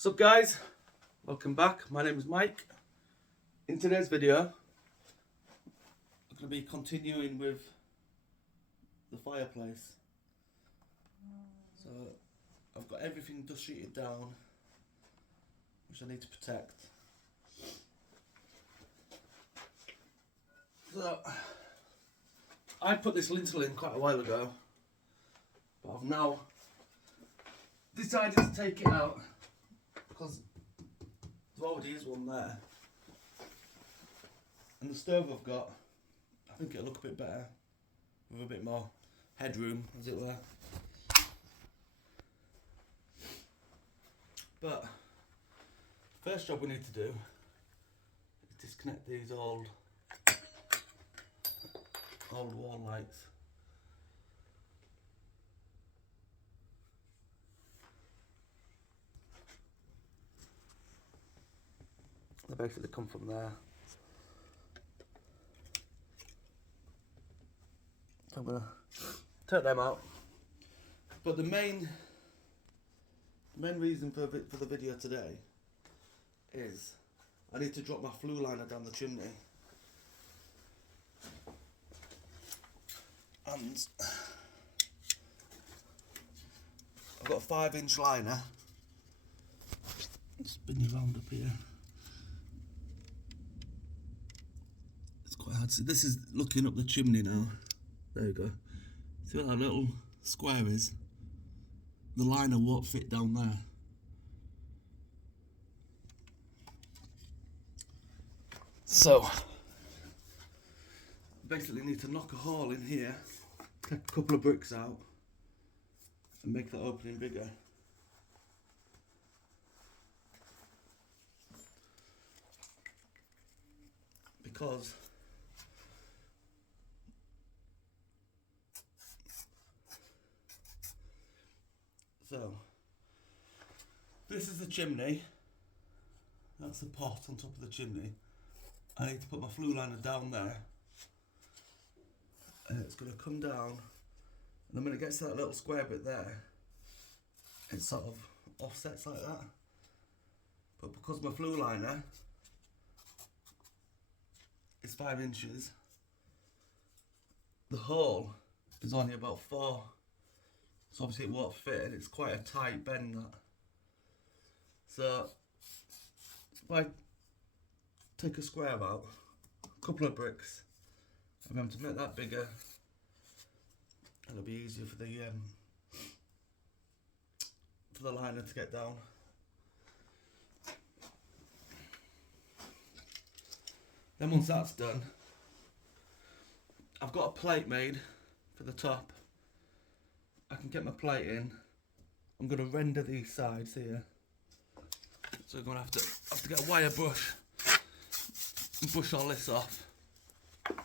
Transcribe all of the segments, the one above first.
What's up guys, welcome back. My name is Mike. In today's video I'm going to be continuing with the fireplace. So I've got everything dust sheeted down, which I need to protect. So I put this lintel in quite a while ago, but I've now decided to take it out because there already is one there, and the stove I've got, I think it'll look a bit better with a bit more headroom, as it were. But first job we need to do is disconnect these old wall lights. They basically come from there. So I'm gonna take them out. But the main reason for the video today is I need to drop my flue liner down the chimney. And I've got a 5-inch liner. Spin you round up here. It's quite hard to see. This is looking up the chimney now. There you go. See what that little square is? The liner won't fit down there. So basically need to knock a hole in here, take a couple of bricks out and make that opening bigger. Because so this is the chimney, that's the pot on top of the chimney. I need to put my flue liner down there, and it's going to come down, and then when it gets to that little square bit there, it sort of offsets like that. But because my flue liner is 5 inches, the hole is only about 4, so obviously it won't fit, and it's quite a tight bend that. So if I take a square out, a couple of bricks, I'm going to make that bigger, and it'll be easier for the liner to get down. Then once that's done, I've got a plate made for the top. I can get my plate in. I'm going to render these sides here. So I'm going to have to get a wire brush and brush all this off. And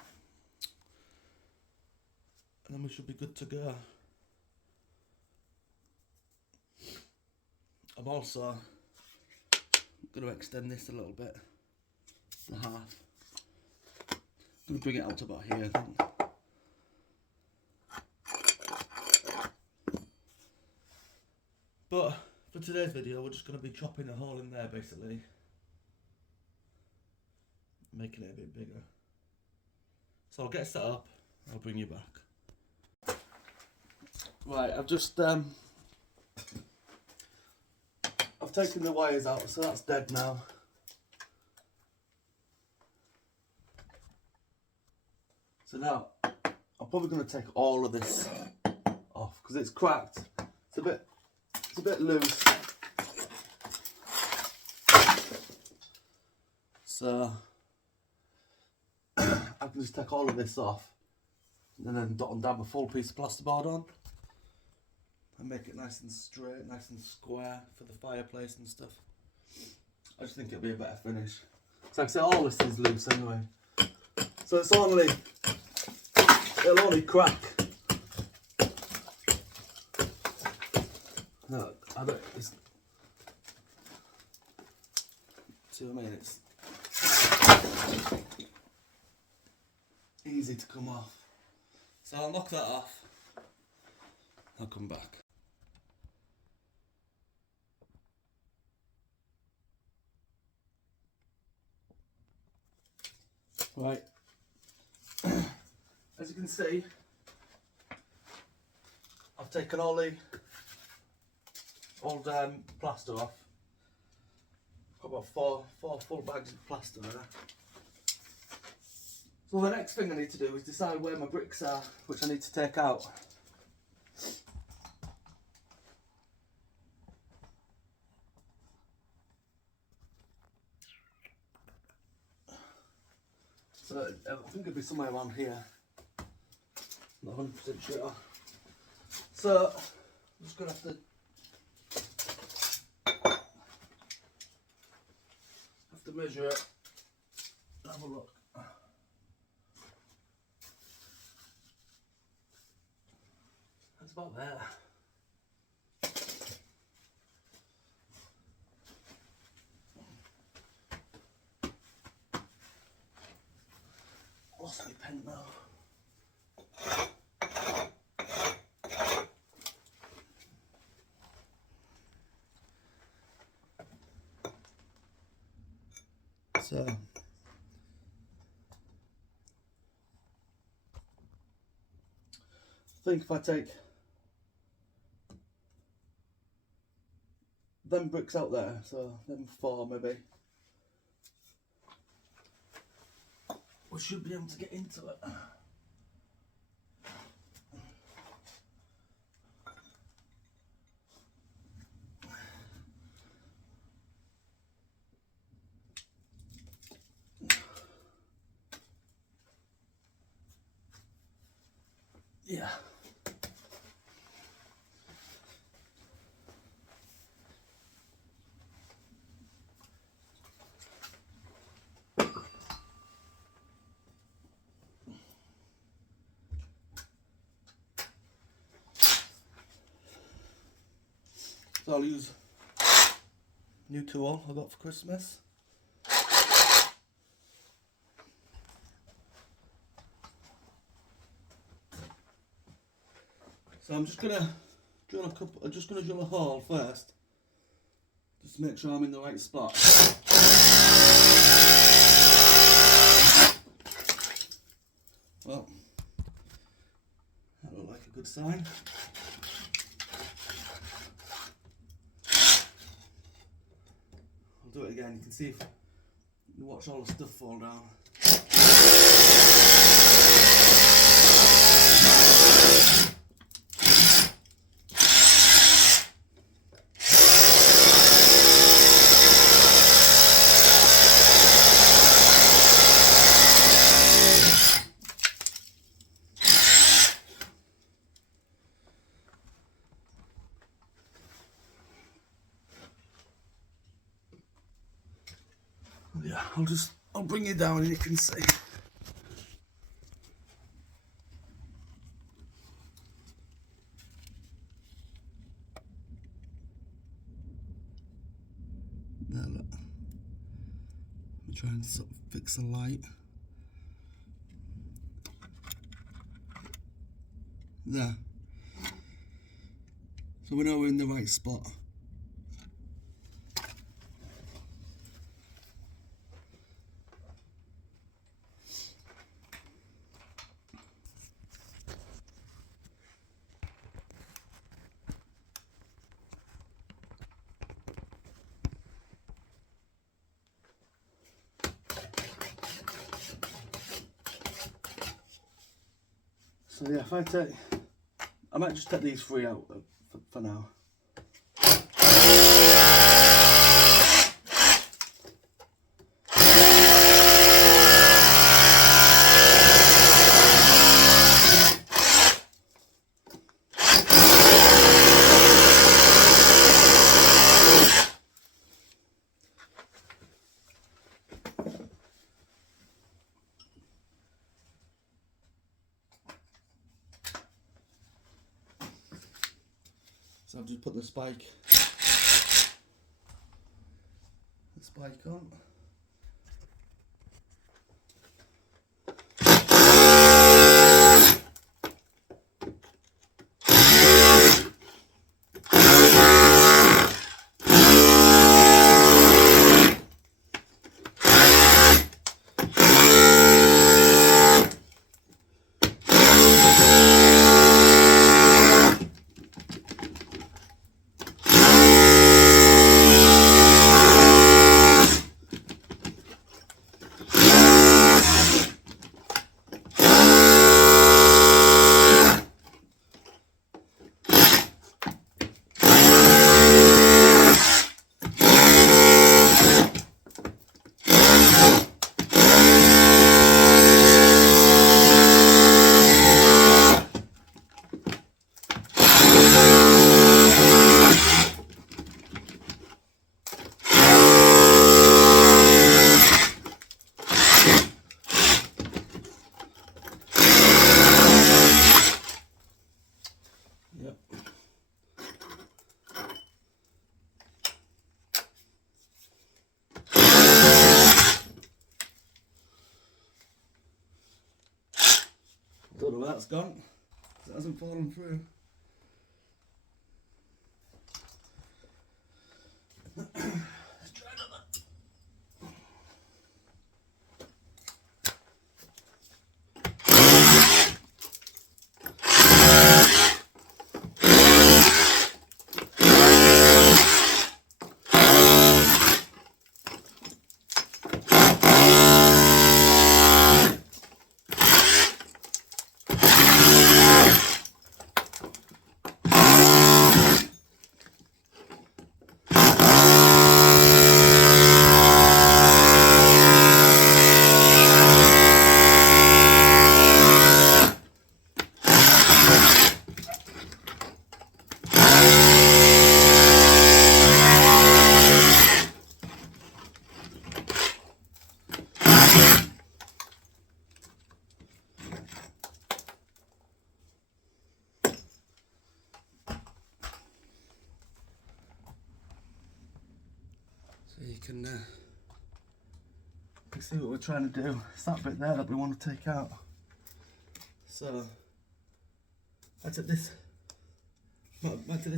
then we should be good to go. I'm also going to extend this a little bit, the half. I'm going to bring it out to about here, I think. But for today's video, we're just going to be chopping a hole in there basically, making it a bit bigger. So I'll get set up, I'll bring you back. Right, I've just I've taken the wires out, so that's dead now. So now I'm probably going to take all of this off because it's cracked. It's a bit loose. So I can just take all of this off and then dot and dab a full piece of plasterboard on and make it nice and straight, nice and square for the fireplace and stuff. I just think it'll be a better finish. So like I say, all this is loose anyway. So it'll only crack. No, I bet it's, see what I mean, it's easy to come off. So I'll knock that off, I'll come back. Right. As you can see, I've taken all the old plaster off. Got about four full bags of plaster there. So the next thing I need to do is decide where my bricks are, which I need to take out. So I think it'll be somewhere around here. Not 100% sure. So I'm just gonna have to measure it and have a look. That's about there. Lost my pen now. So I think if I take them bricks out there, so them 4 maybe, we should be able to get into it. Yeah. So I'll use new tool I got for Christmas. So I'm just gonna drill a hole first, just to make sure I'm in the right spot. Well, that looked like a good sign. I'll do it again. You can see if you watch all the stuff fall down. Yeah, I'll bring it down and you can see. There, look. I'm trying to sort of fix the light. There. So we know we're in the right spot. So yeah, I might just take these 3 out for now. So I've just put the spike on. where that's gone. It hasn't fallen through. Let's try another. So you can see what we're trying to do. It's that bit there that we want to take out. So I took this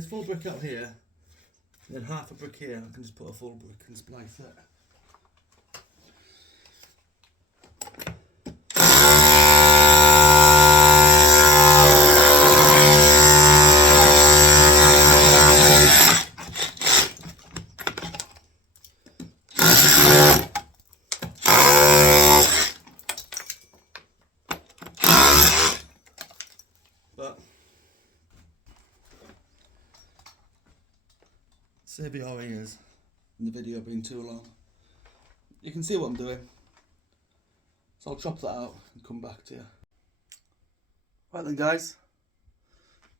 full brick out here, and then half a brick here. I can just put a full brick and splice it. But save your ears and the video being too long. You can see what I'm doing. So I'll chop that out and come back to you. Right then guys,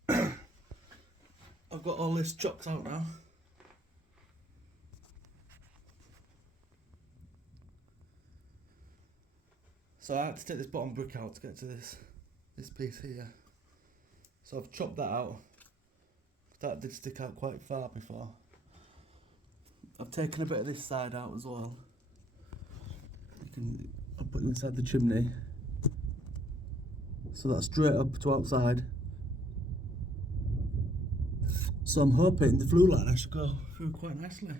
I've got all this chopped out now. So I had to take this bottom brick out to get to this piece here. So I've chopped that out. That did stick out quite far before. I've taken a bit of this side out as well. I'll put you inside the chimney. So that's straight up to outside. So I'm hoping the flue line should go through quite nicely.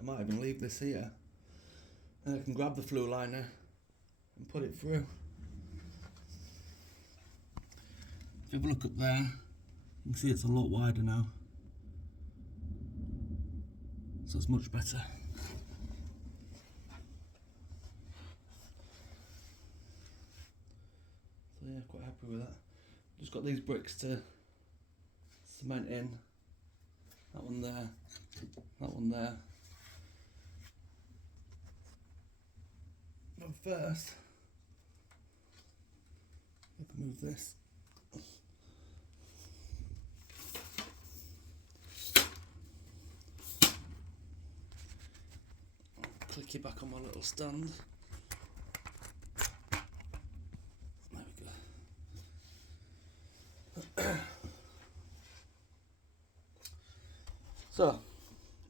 I might even leave this here, and I can grab the flue liner and put it through. If you have a look up there, you can see it's a lot wider now. So it's much better. So yeah, quite happy with that. Just got these bricks to cement in. That one there, that one there. But first, I can move this. Click it back on my little stand. There we go. So,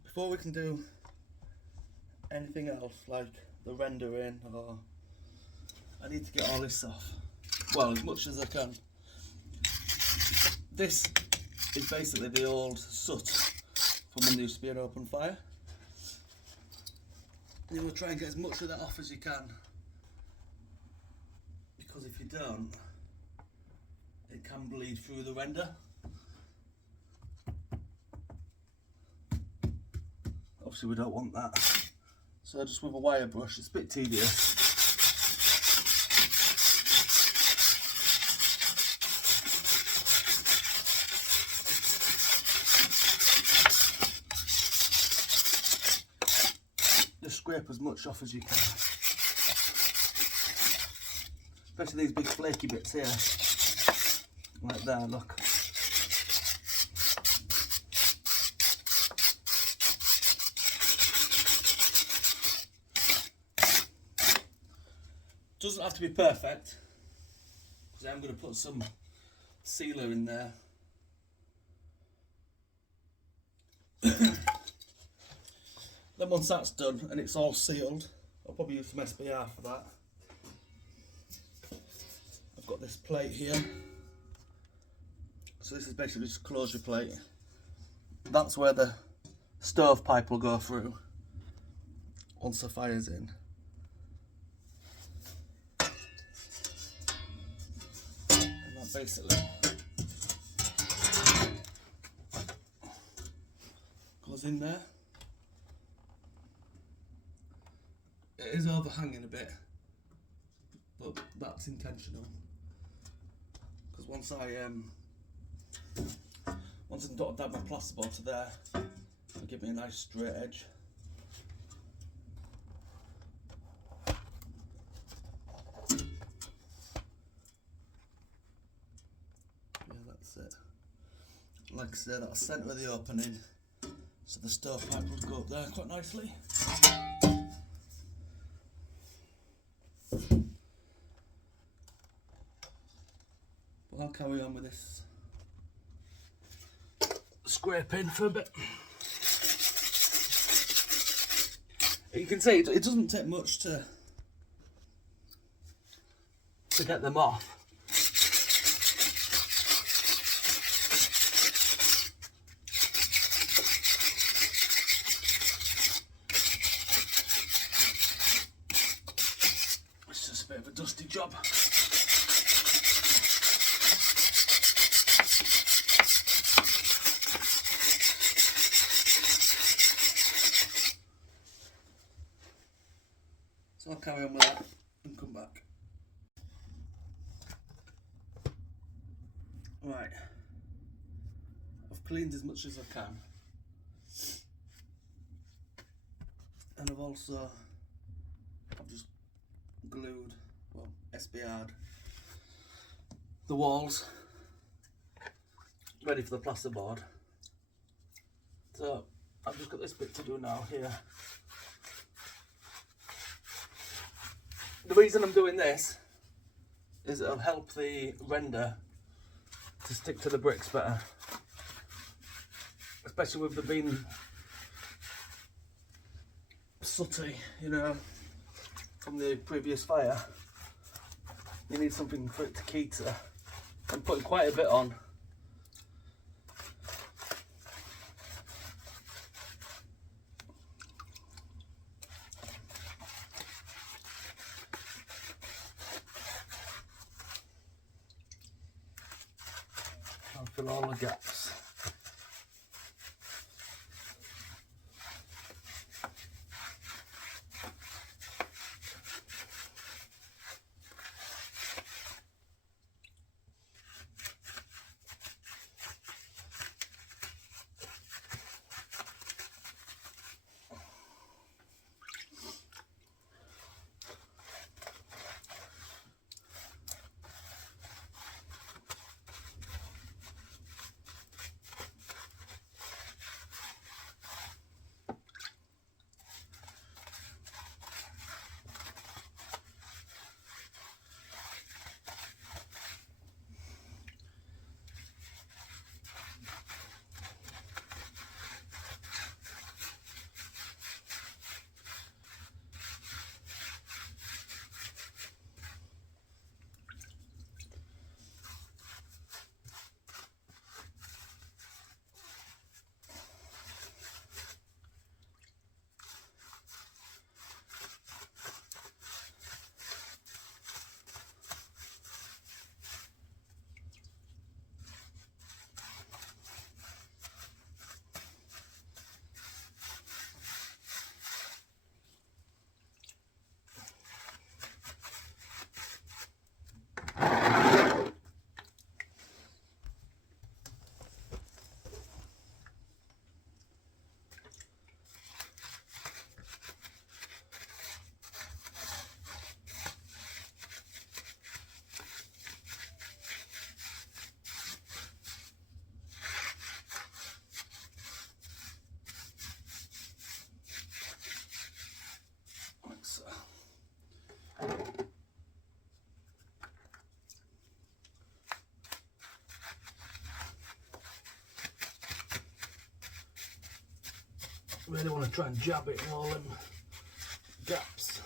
before we can do anything else like the rendering, or I need to get all this off. Well, as much as I can. This is basically the old soot from when there used to be an open fire. You will try and get as much of that off as you can, because if you don't, it can bleed through the render. Obviously we don't want that, so just with a wire brush, it's a bit tedious. Just scrape as much off as you can, especially these big flaky bits here, like there, look. Doesn't have to be perfect, because I'm going to put some sealer in there. Then once that's done and it's all sealed, I'll probably use some SBR for that. I've got this plate here. So this is basically just a closure plate. That's where the stovepipe will go through once the fire's in. And that basically goes in there. It is overhanging a bit, but that's intentional. Because once I've dotted down my plasterboard to there, it'll give me a nice straight edge. Yeah, that's it. Like I said, that's the centre of the opening, so the stovepipe will go up there quite nicely. But I'll carry on with this scraping for a bit. You can see it doesn't take much to get them off. It's just a bit of a dusty job. So I'll carry on with that and come back. Right, I've cleaned as much as I can, and I've just glued, well, SBR'd the walls, ready for the plasterboard. So I've just got this bit to do now here. The reason I'm doing this is it'll help the render to stick to the bricks better, especially with them being sooty, you know, from the previous fire. You need something for it to keep to. I'm putting quite a bit on. I'll fill all the gaps. Really want to try and jab it in all them gaps.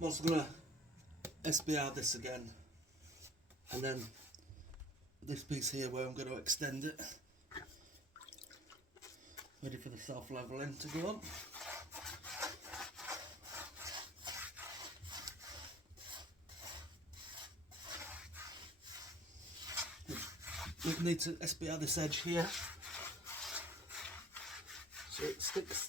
I'm also going to SBR this again, and then this piece here where I'm going to extend it, ready for the self-leveling to go on. We need to SBR this edge here so it sticks.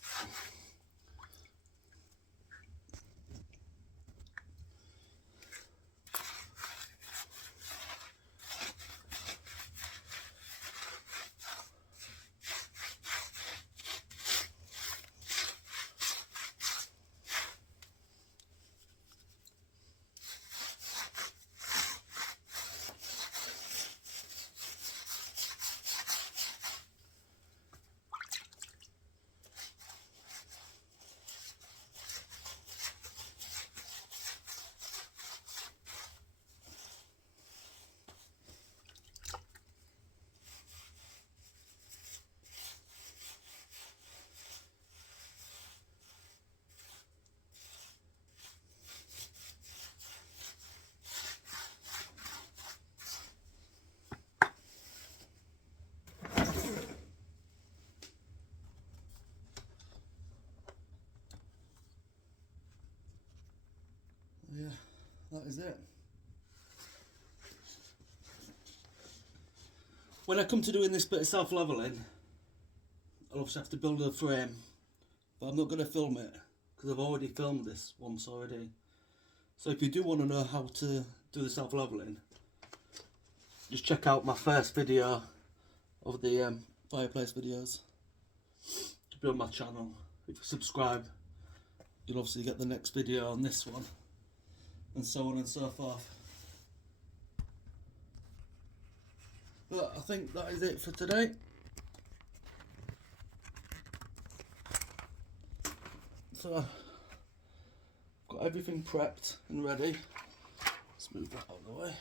Yeah, that is it. When I come to doing this bit of self-leveling, I'll obviously have to build a frame, but I'm not going to film it because I've already filmed this once already. So if you do want to know how to do the self-leveling, just check out my first video of the fireplace videos. To build my channel. If you subscribe, you'll obviously get the next video on this one, and so on and so forth. But I think that is it for today. So I've got everything prepped and ready. Let's move that out of the way.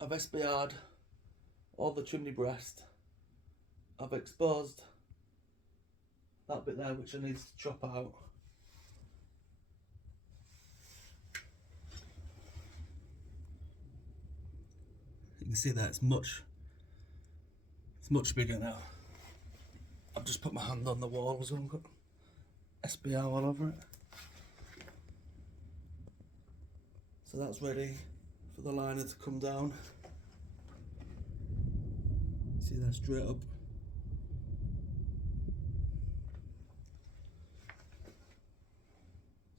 I've SBR'd all the chimney breast. I've exposed that bit there which I need to chop out. You can see that it's much bigger now. I've just put my hand on the wall as well, got SBR all over it. So that's ready for the liner to come down. See that straight up.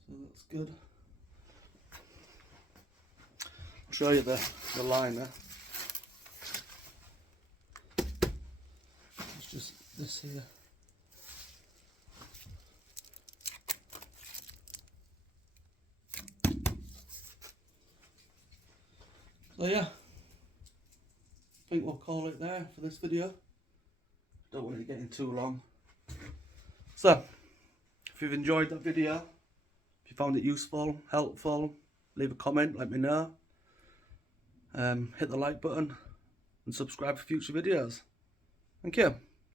So that's good. I'll show you the liner. It's just this here. So yeah, I think we'll call it there for this video. Don't want it getting too long. So, if you've enjoyed that video, if you found it useful, helpful, leave a comment, let me know. Hit the like button and subscribe for future videos. Thank you.